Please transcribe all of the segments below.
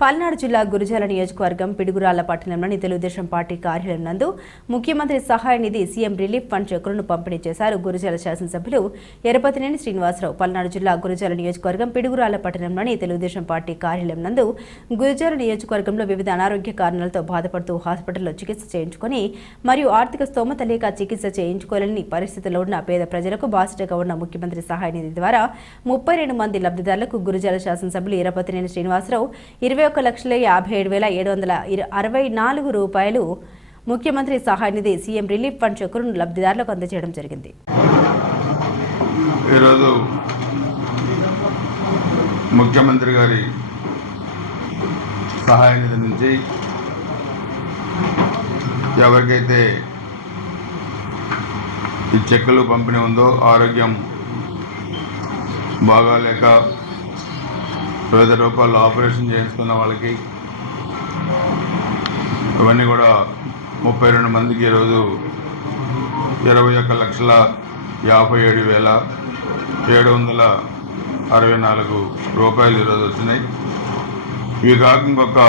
పల్నాడు జిల్లా గురుజాల నియోజకవర్గం పిడుగురాళ్ళ పట్టణంలోని తెలుగుదేశం పార్టీ కార్యాలయం నందు ముఖ్యమంత్రి సహాయ నిధి సీఎం రిలీఫ్ ఫండ్ చెక్కులను పంపిణీ చేశారు గురుజాల శాసనసభ్యులు ఎరపతినేని శ్రీనివాసరావు. పల్నాడు జిల్లా గురుజాల నియోజకవర్గం పిడుగురాళ్ళ పట్టణంలోని తెలుగుదేశం పార్టీ కార్యాలయం నందు గురుజాల నియోజకవర్గంలో వివిధ అనారోగ్య కారణాలతో బాధపడుతూ హాస్పిటల్లో చికిత్స చేయించుకొని మరియు ఆర్థిక స్తోమత లేక చికిత్స చేయించుకోలేని పరిస్థితిలో ఉన్న పేద ప్రజలకు బాసిటగా ఉన్న ముఖ్యమంత్రి సహాయ నిధి ద్వారా ముప్పై రెండు మంది లబ్ధిదారులకు గురుజాల శాసనసభ్యులు ఎరపతినేని శ్రీనివాసరావు ఇరవై ఒక లక్షల యాభై ఏడు వేల ఏడు వందల అరవై నాలుగు రూపాయలు ముఖ్యమంత్రి సహాయ నిధి సీఎం రిలీఫ్ ఫండ్ చెక్కును లబ్ధిదారులకు అందజేయడం జరిగింది. ఈరోజు ముఖ్యమంత్రి గారి సహాయ నిధి నుంచి ఎవరికైతే ఈ చెక్కులు పంపిణీ ఉందో ఆరోగ్యం బాగాలేక వివిధ రూపాల్లో ఆపరేషన్ చేయించుకున్న వాళ్ళకి ఇవన్నీ కూడా ముప్పై రెండు మందికి ఈరోజు ఇరవై ఒక్క లక్షల యాభై ఏడు వేల ఏడు వందల అరవై నాలుగు రూపాయలు ఈరోజు వచ్చినాయి. ఇవి కాక ఇంకొక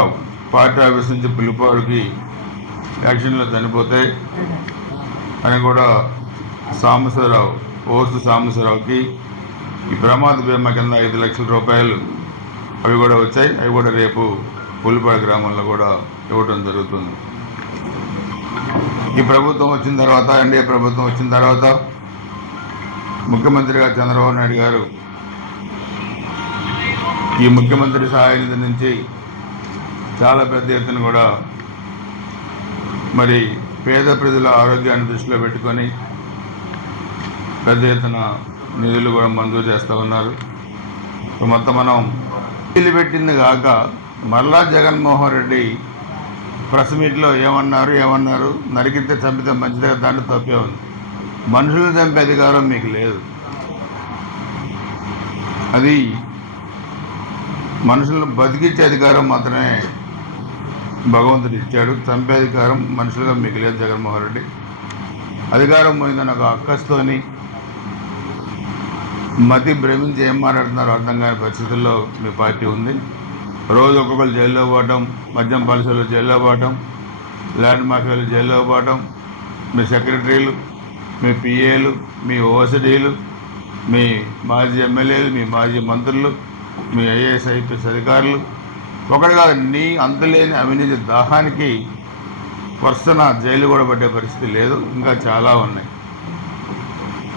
పార్టీ ఆఫీస్ నుంచి పిలుపువాడికి యాక్షన్లో చనిపోతే అని కూడా సాంబశివరావు ఓసు సాంబశివరావుకి ఈ ప్రమాద బీమా కింద ఐదు లక్షల రూపాయలు అవి కూడా వచ్చాయి. అవి కూడా రేపు పులిపాడు గ్రామంలో కూడా ఇవ్వటం జరుగుతుంది. ఈ ప్రభుత్వం వచ్చిన తర్వాత ఎన్డీఏ ప్రభుత్వం వచ్చిన తర్వాత ముఖ్యమంత్రిగా చంద్రబాబు నాయుడు గారు ఈ ముఖ్యమంత్రి సహాయ నిధి నుంచి చాలా పెద్ద ఎత్తున కూడా మరి పేద ప్రజల ఆరోగ్యాన్ని దృష్టిలో పెట్టుకొని పెద్ద ఎత్తున నిధులు కూడా మంజూరు చేస్తూ ఉన్నారు. మొత్తం మనం ఇల్లు పెట్టింది కాక మరలా జగన్మోహన్ రెడ్డి ప్రెస్ మీట్లో ఏమన్నారు ఏమన్నారు? నరికితే చంపితే మంచిదే దాన్ని దాంట్లో తప్పే ఉంది. మనుషులను చంపే అధికారం మీకు లేదు. అది మనుషులను బతికించే అధికారం మాత్రమే భగవంతుడు ఇచ్చాడు. చంపే అధికారం మనుషులుగా మీకు లేదు జగన్మోహన్ రెడ్డి. అధికారం పోయిందని ఒక అక్కస్తోని మతి భ్రమించి ఏం మాట్లాడుతున్నారో అర్థం కాని పరిస్థితుల్లో మీ పార్టీ ఉంది. రోజు ఒక్కొక్కరు జైల్లో పోవటం మద్యం పాలసీలు జైల్లో పోవటం ల్యాండ్ మాఫియాలు జైల్లో పోవటం మీ సెక్రటరీలు మీ పిఏలు మీ ఓసడీలు మీ మాజీ ఎమ్మెల్యేలు మీ మాజీ మంత్రులు మీ ఐఏఎస్ ఐపీఎస్ అధికారులు. ఒకటి కాదు నీ అంతులేని అవినీతి దాహానికి వరుసన జైలు కూడా పడ్డే పరిస్థితి లేదు. ఇంకా చాలా ఉన్నాయి.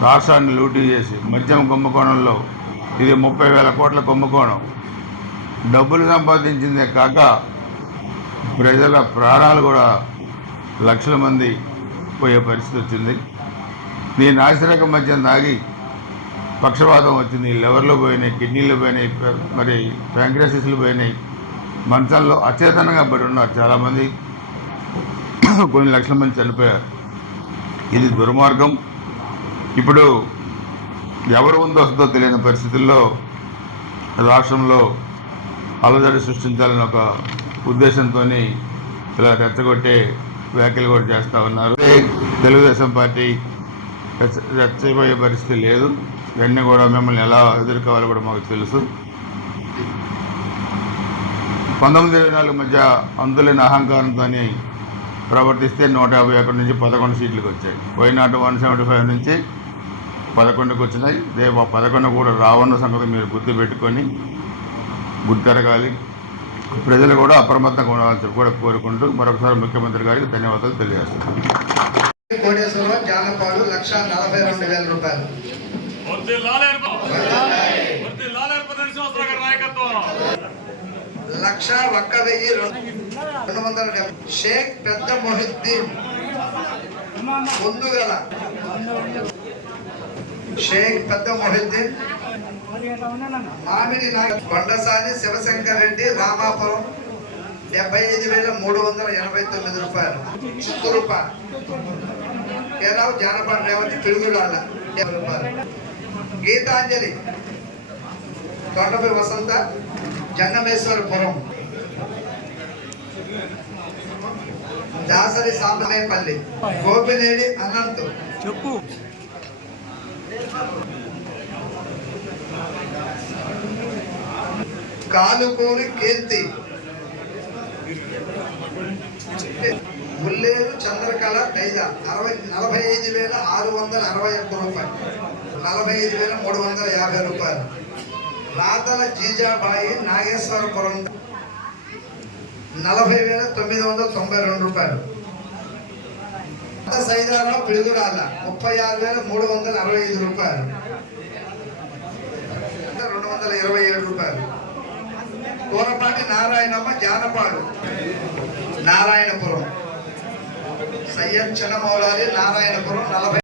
రాష్ట్రాన్ని లూటీ చేసి మద్యం కుంభకోణంలో ఇది ముప్పై వేల కోట్ల కుంభకోణం. డబ్బులు సంపాదించిందే కాక ప్రజల ప్రాణాలు కూడా లక్షల మంది పోయే పరిస్థితి వచ్చింది. నీ నాసిరక మద్యం తాగి పక్షపాతం వచ్చింది. లివర్లో పోయినాయి కిడ్నీలు పోయినాయి మరి ప్యాంక్రాసిస్లు పోయినాయి. మంచాల్లో అచేతనంగా పడి ఉన్నారు చాలామంది. కొన్ని లక్షల మంది చనిపోయారు. ఇది దుర్మార్గం. ఇప్పుడు ఎవరు ఉందో తెలియని పరిస్థితుల్లో రాష్ట్రంలో అలజడి సృష్టించాలని ఒక ఉద్దేశంతో ఇలా రెచ్చగొట్టే వ్యాఖ్యలు కూడా చేస్తూ ఉన్నారు. తెలుగుదేశం పార్టీ రెచ్చ- పరిస్థితి లేదు. ఇవన్నీ కూడా మిమ్మల్ని ఎలా ఎదుర్కోవాలో కూడా మాకు తెలుసు. పంతొమ్మిది ఇరవై నాలుగు మధ్య అందులేని అహంకారంతో ప్రవర్తిస్తే నూట యాభై ఒకటి నుంచి పదకొండు సీట్లకు వచ్చాయి. పోయినాటు వన్ సెవెంటీ ఫైవ్ నుంచి పదకొండుకి వచ్చినాయి. రేపు ఆ పదకొండు కూడా రావన్న సంగతి మీరు గుర్తు పెట్టుకొని గుర్తెరగాలి ప్రజలు కూడా అప్రమత్తంగా ఉండాలని చెప్పి కూడా కోరుకుంటూ మరొకసారి ముఖ్యమంత్రి గారికి ధన్యవాదాలు తెలియజేస్తున్నాను కోటేశ్వరరావు జానపాడు లక్ష నలభై రెండు వేల రూపాయలు. వద్దు లాలేర్ప వద్దు లాలేర్ప నరసింహరావు గారి నాయకత్వం. లక్ష ఒక్క వెయ్యి రెండు వందల డెబ్బై. షేక్ పెద్ద మొహిద్దీన్. ముందుగల. షేక్ పెద్ద మొహిద్దీన్ మామిడి నాగ కొండసాని శివశంకర్ రెడ్డి రామాపురం డెబ్బై ఐదు వేల మూడు వందల ఎనభై తొమ్మిది రూపాయలు. చిత్తు రూపాయలు. కేరావు జానపద రేవతి పిడుగులాల డెబ్బై రూపాయలు. గీతాంజలి తోటపై వసంత జంగమేశ్వరపురం. దాసరి సాంబనేపల్లి గోపినేడి అనంత్. చెప్పు. కాలుకూరి కీర్తి. ముల్లేరు చంద్రకళ డైజ. అరవై నలభై ఐదు వేల ఆరు వందల అరవై ఒక్క రూపాయలు. నలభై ఐదు వేల మూడు వందల యాభై రూపాయలు. రాతల జీజాబాయి నాగేశ్వరపురం. నలభై వేల తొమ్మిది వందల తొంభై రెండు రూపాయలు. సైదాలో పిడుగురాళ్ళ ముప్పై ఆరు వేల మూడు వందల అరవై ఐదు రూపాయలు. రెండు వందల ఇరవై ఏడు రూపాయలు. కూరపాటి నారాయణమ్మ జానపాడు. నారాయణపురం. సయ్యద్ చిన్నమౌళాలి నారాయణపురం నలభై